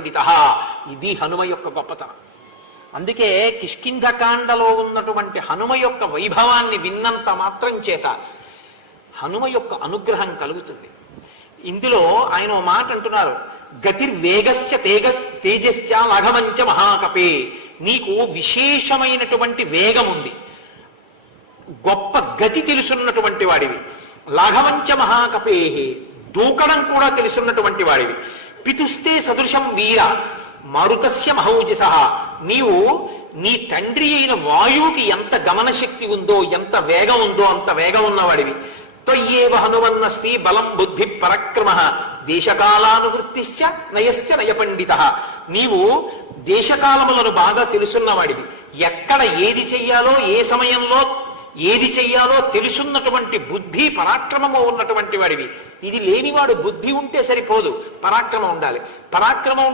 పండిత ఇది హనుమ యొక్క గొప్పతనం. అందుకే కిష్కింధకాండలో ఉన్నటువంటి హనుమ యొక్క వైభవాన్ని విన్నంత మాత్రం చేత హనుమ యొక్క అనుగ్రహం కలుగుతుంది. ఇందులో ఆయన ఓ మాట అంటున్నారు. గతిర్వేగశ్చ తేగస్ తేజస్చ లఘవంచ మహాకపే. నీకు విశేషమైనటువంటి వేగం ఉంది గొప్ప గతి తెలుసున్నటువంటి వాడివి. లాఘవంచ మహాకపే దూకడం కూడా తెలుసున్నటువంటి వాడివి. పితుస్తే సదృశం వీర. మరుతస్య మహౌజస. నీవు నీ తండ్రి అయిన వాయువుకి ఎంత గమనశక్తి ఉందో ఎంత వేగం ఉందో అంత వేగం ఉన్నవాడివి. త్వయ్యేవ హనుమన్నస్తి బలం బుద్ధి పరక్రమ. దేశకాలానువృత్తిశ్చ నయశ్చ నయపండిత. నీవు దేశకాలములను బాగా తెలుసున్నవాడివి. ఎక్కడ ఏది చెయ్యాలో ఏ సమయంలో ఏది చెయ్యాలో తెలుసున్నటువంటి బుద్ధి పరాక్రమము ఉన్నటువంటి వాడివి. ఇది లేనివాడు బుద్ధి ఉంటే సరిపోదు. పరాక్రమం ఉండాలి. పరాక్రమం